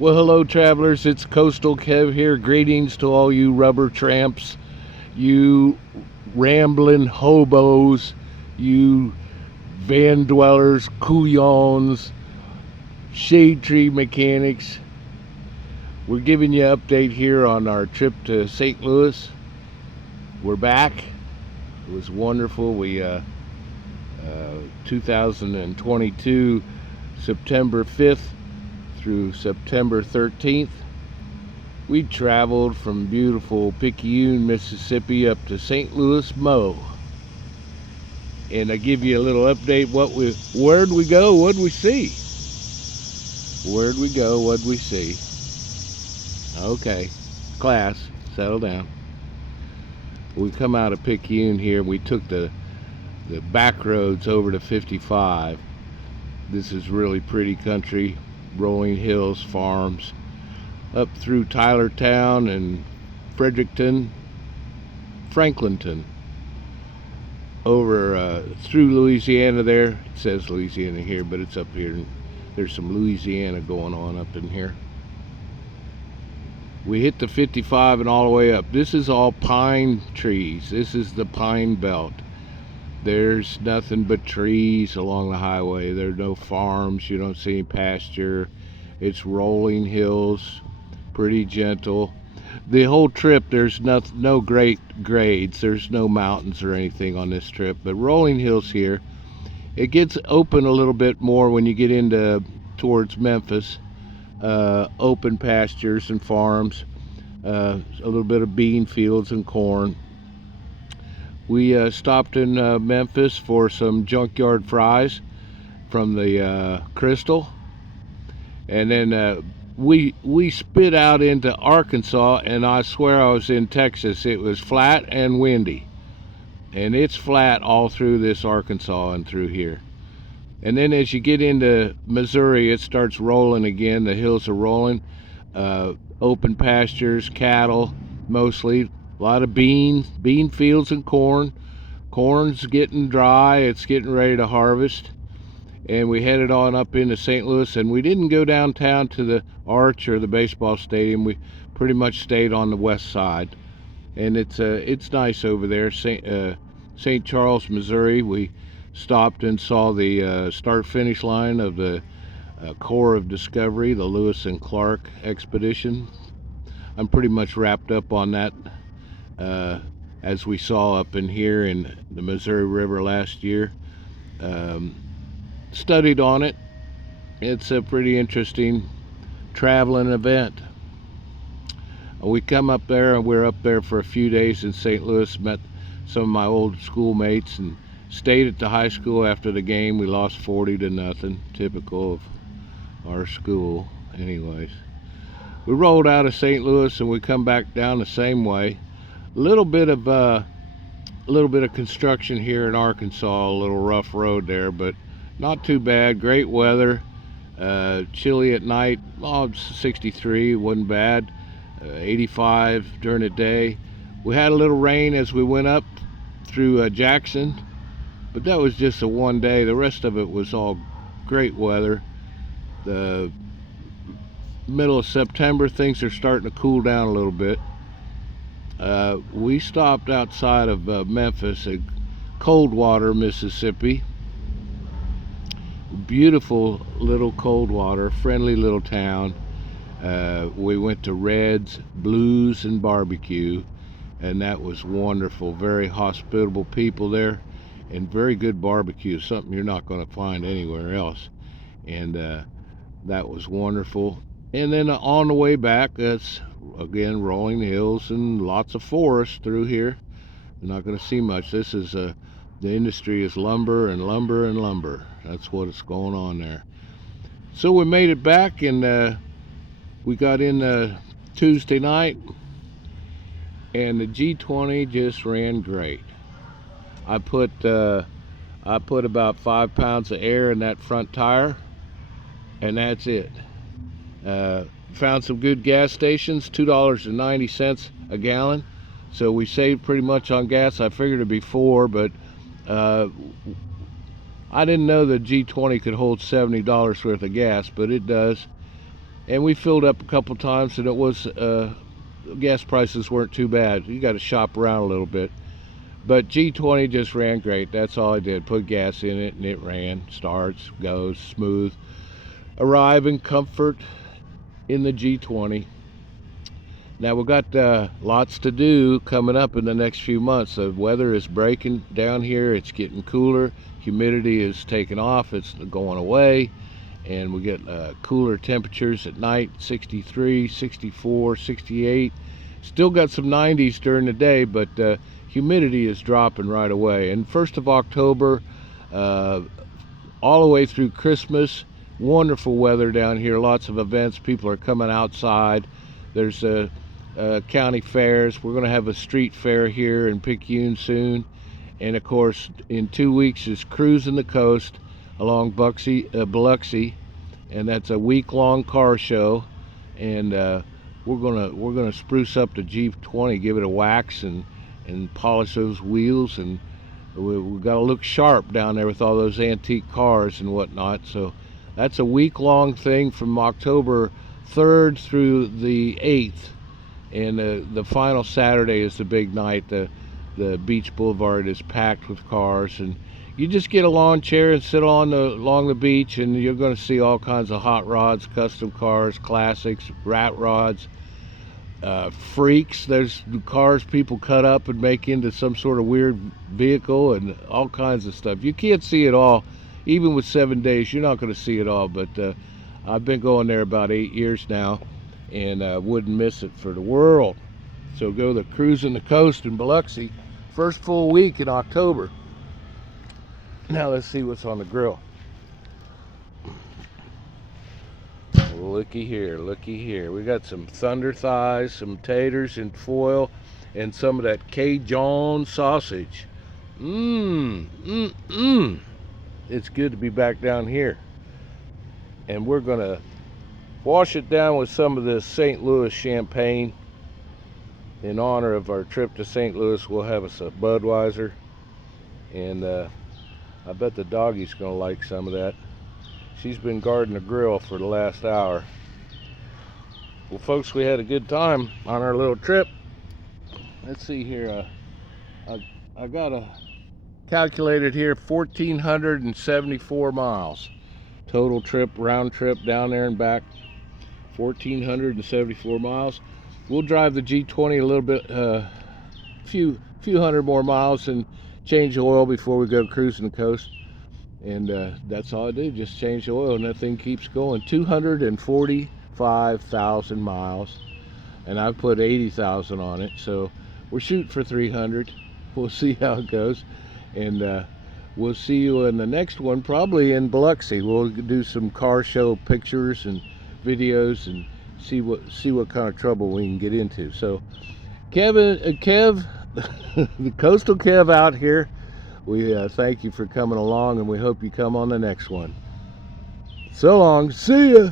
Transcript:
Well, hello, travelers. It's Coastal Kev here. Greetings to all you rubber tramps, you rambling hobos, you van dwellers, couillons, shade tree mechanics. We're giving you an update here on our trip to St. Louis. We're back. It was wonderful. 2022, September 5th through September 13th. We traveled from beautiful Picayune, Mississippi up to St. Louis, Mo. And I give you a little update. Where'd we go? What'd we see? Where'd we go? What'd we see? Okay, class, settle down. We come out of Picayune here. We took the back roads over to 55. This is really pretty country. Rolling hills, farms, up through Tylertown and Fredericton, Franklinton, over through Louisiana there. It says Louisiana here, but it's up here. There's some Louisiana going on up in here. We hit the 55 and all the way up. This is all pine trees. This is the pine belt. There's nothing but trees along the highway. There are no farms. You don't see any pasture. It's rolling hills, pretty gentle. The whole trip, there's no great grades. There's no mountains or anything on this trip, but rolling hills here. It gets open a little bit more when you get into towards Memphis. Open pastures and farms. A little bit of bean fields and corn. We stopped in Memphis for some junkyard fries from the Crystal, and then we spit out into Arkansas, and I swear I was in Texas. It was flat and windy, and it's flat all through this Arkansas and through here. And then as you get into Missouri, it starts rolling again. The hills are rolling. Open pastures, cattle mostly. A lot of bean fields and corn. Corn's getting dry. It's getting ready to harvest. And we headed on up into St. Louis, and we didn't go downtown to the Arch or the baseball stadium. We pretty much stayed on the west side. And it's nice over there. St. Charles, Missouri. We stopped and saw the start-finish line of the Corps of Discovery, the Lewis and Clark expedition. I'm pretty much wrapped up on that. As we saw up in here in the Missouri River last year. Studied on it. It's a pretty interesting traveling event. We come up there, and we're up there for a few days in St. Louis, met some of my old schoolmates, and stayed at the high school after the game. We lost 40-0, typical of our school. Anyways, we rolled out of St. Louis, and we come back down the same way. A little bit of construction here in Arkansas, a little rough road there, but not too bad. Great weather. Chilly at night. 63, wasn't bad. 85 during the day. We had a little rain as we went up through Jackson, but that was just a one day. The rest of it was all great weather. The middle of September, things are starting to cool down a little bit. We stopped outside of Memphis at Coldwater, Mississippi. Beautiful little Coldwater, friendly little town. We went to Red's, Blues, and Barbecue, and that was wonderful. Very hospitable people there, and very good barbecue, something you're not going to find anywhere else. And that was wonderful. And then on the way back, that's again rolling hills and lots of forest through here. You're not going to see much. This is the industry is lumber and lumber and lumber. That's what is going on there. So we made it back, and we got in Tuesday night, and the G20 just ran great. I put about 5 pounds of air in that front tire, and that's it. Found some good gas stations, $2.90 a gallon, so we saved pretty much on gas. I figured it'd be $4, but I didn't know the G20 could hold $70 worth of gas, but it does. and we filled up a couple times, and it was gas prices weren't too bad. You got to shop around a little bit, but G20 just ran great. That's all I did, put gas in it, and it ran, starts, goes smooth. Arrive in comfort in the G20. Now we've got lots to do coming up in the next few months. The weather is breaking down here. It's getting cooler. Humidity is taking off. It's going away. And we get cooler temperatures at night, 63, 64, 68. Still got some 90s during the day, but humidity is dropping right away. And 1st of October, all the way through Christmas, wonderful weather down here. Lots of events. People are coming outside. There's county fairs. We're going to have a street fair here in Picayune soon. And of course, in 2 weeks is Cruising the Coast along Biloxi, and that's a week-long car show. And we're gonna spruce up the G20, give it a wax and polish those wheels, and we got to look sharp down there with all those antique cars and whatnot. So that's a week-long thing from October 3rd through the 8th. And the final Saturday is the big night. The beach boulevard is packed with cars, and you just get a lawn chair and sit along the beach, and you're going to see all kinds of hot rods, custom cars, classics, rat rods, freaks. There's cars people cut up and make into some sort of weird vehicle, and all kinds of stuff. You can't see it all. Even with 7 days, you're not going to see it all. But I've been going there about 8 years now, and wouldn't miss it for the world. So go to Cruising the Coast in Biloxi, first full week in October. Now let's see what's on the grill. Looky here, looky here. We got some thunder thighs, some taters in foil, and some of that Cajun sausage. It's good to be back down here. And we're gonna wash it down with some of this St. Louis champagne. In honor of our trip to St. Louis, we'll have us a Budweiser, and I bet the doggy's gonna like some of that. She's been guarding the grill for the last hour. Well, folks, we had a good time on our little trip. Let's see here. I got a calculated here 1,474 miles total trip, round trip down there and back. 1,474 miles. We'll drive the G20 a little bit, few hundred more miles, and change the oil before we go cruising the coast. And that's all I do, just change the oil, and that thing keeps going. 245,000 miles, and I've put 80,000 on it, so we're shooting for 300. We'll see how it goes, and we'll see you in the next one, probably in Biloxi. We'll do some car show pictures and videos and see what kind of trouble we can get into. So Kev, the Coastal Kev out here, we thank you for coming along, and we hope you come on the next one. So long, see ya.